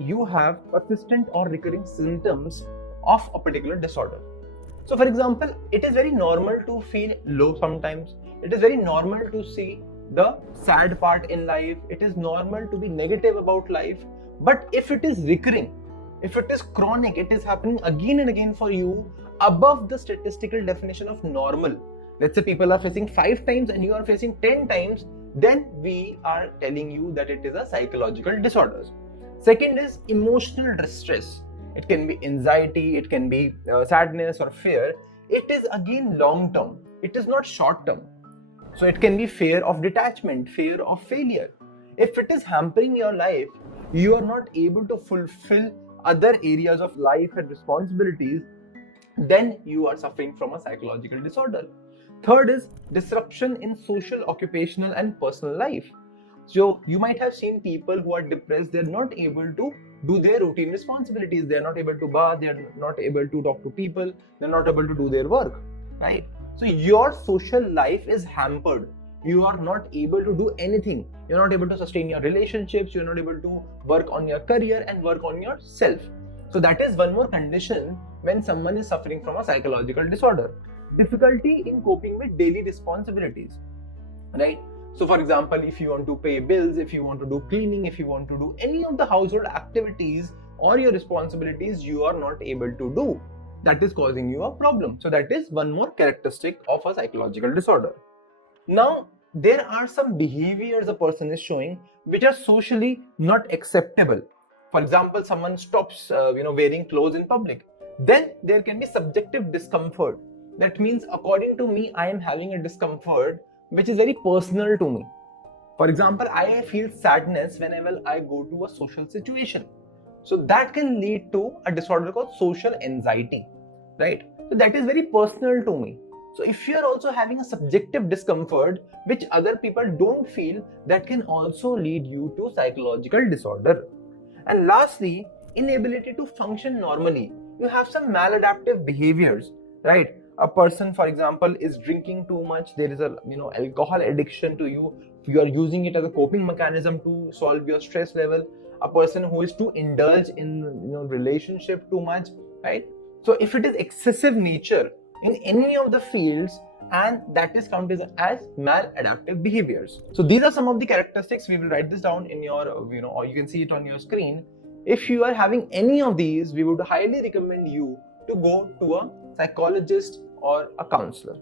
you have persistent or recurring symptoms of a particular disorder. So for example, it is very normal to feel low sometimes. It is very normal to see the sad part in life. It is normal to be negative about life. But if it is recurring, if it is chronic, it is happening again and again for you above the statistical definition of normal. Let's say people are facing 5 times and you are facing 10 times, then we are telling you that it is a psychological disorder. Second is emotional distress. It can be anxiety, it can be sadness or fear. It is again long term. It is not short term. So it can be fear of detachment, fear of failure. If it is hampering your life, you are not able to fulfill other areas of life and responsibilities, then you are suffering from a psychological disorder. Third is disruption in social, occupational, and personal life. So you might have seen people who are depressed, they're not able to do their routine responsibilities, they're not able to bath, they're not able to talk to people, they're not able to do their work, right? So your social life is hampered. You are not able to do anything. You're not able to sustain your relationships, you're not able to work on your career and work on yourself. So that is one more condition when someone is suffering from a psychological disorder. Difficulty in coping with daily responsibilities, right? So for example, if you want to pay bills, if you want to do cleaning, if you want to do any of the household activities or your responsibilities, you are not able to do. That is causing you a problem. So that is one more characteristic of a psychological disorder. Now, there are some behaviors a person is showing which are socially not acceptable. For example, someone stops wearing clothes in public. Then there can be subjective discomfort. That means according to me, I am having a discomfort which is very personal to me. For example, I feel sadness whenever I go to a social situation. So that can lead to a disorder called social anxiety, right? So that is very personal to me. So if you are also having a subjective discomfort which other people don't feel, that can also lead you to psychological disorder. And lastly, inability to function normally. You have some maladaptive behaviors, right? A person, for example, is drinking too much. There is a alcohol addiction to you. You are using it as a coping mechanism to solve your stress level. A person who is to indulge in relationship too much, right? So if it is excessive nature in any of the fields, and that is counted as maladaptive behaviors. So these are some of the characteristics. We will write this down in your or you can see it on your screen. If you are having any of these, we would highly recommend you to go to a psychologist or a counselor.